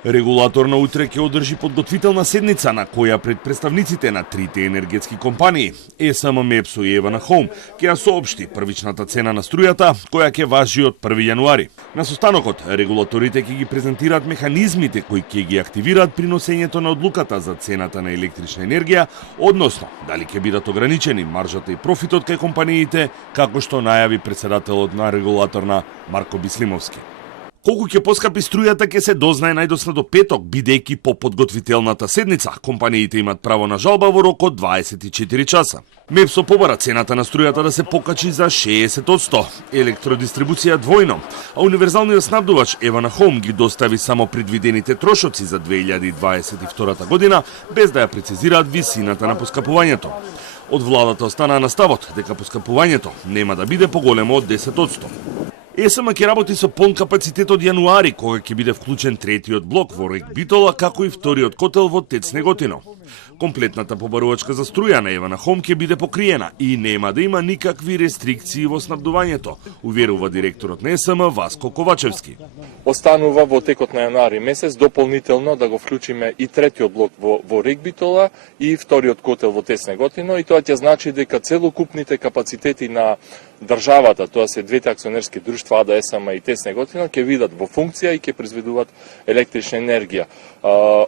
Регулаторно утре ќе одржи подготвителна седница на која пред представниците на трите енергетски компании ЕСМ, МЕПСО и Евана Хоум ќе ја соопшти првичната цена на струјата која ќе важи од 1 јануари. На состанокот регулаторите ќе ги презентираат механизмите кои ќе ги активираат при носењето на одлуката за цената на електрична енергија, односно дали ќе бидат ограничени маржата и профитот кај компаниите, како што најави претседателот на регулаторна Марко Бислимовски. Колку ќе поскапи струјата ќе се дознае најдосно до петок, бидејќи по подготвителната седница компаниите имат право на жалба во рок од 24 часа. МЕПСО побара цената на струјата да се покачи за 60%, електродистрибуција двојно, а универзалниот снабдувач Евана Хоум ги достави само предвидените трошоци за 2022 година, без да ја прецизираат висината на поскапувањето. Од владата остана на ставот дека поскапувањето нема да биде поголемо од 10%. ЕСМ ќе работи со полн капацитет од јануари, кога ќе биде вклучен третиот блок во РЕК Битола, како и вториот котел во ТЕЦ Неготино. Комплетната побарувачка за струја на Евана Хоум ќе биде покриена и нема да има никакви рестрикции во снабдувањето, уверува директорот на ЕСМ Васко Ковачевски. Останува во текот на јануари месец дополнително да го вклучиме и третиот блок во РЕК Битола и вториот котел во ТЕЦ Неготино, и тоа ќе значи дека целокупните капацитети на државата, тоа се двете акционерски друштва АДА, ЕСМ и ТЕЦ Неготино, ќе видат во функција и ќе произведуваат електрична енергија.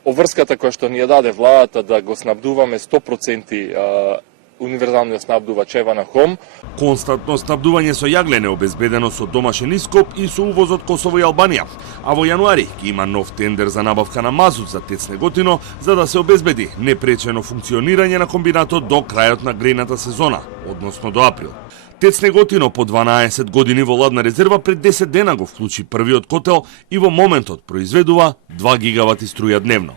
Обврската која што ни ја даде владата да го снабдуваме 100% универзалниот снабдувач Евана Хоум. Константно снабдување со јаглен е обезбедено со домашен ископ и со увоз од Косово и Албанија, а во јануари ќе има нов тендер за набавка на мазут за ТЕЦ Неготино за да се обезбеди непречено функционирање на комбинатот до крајот на грејната сезона, односно до април. ТЕЦ Неготино по 12 години во ладна резерва пред 10 дена го вклучи првиот котел и во моментот произведува 2 гигавати струја дневно.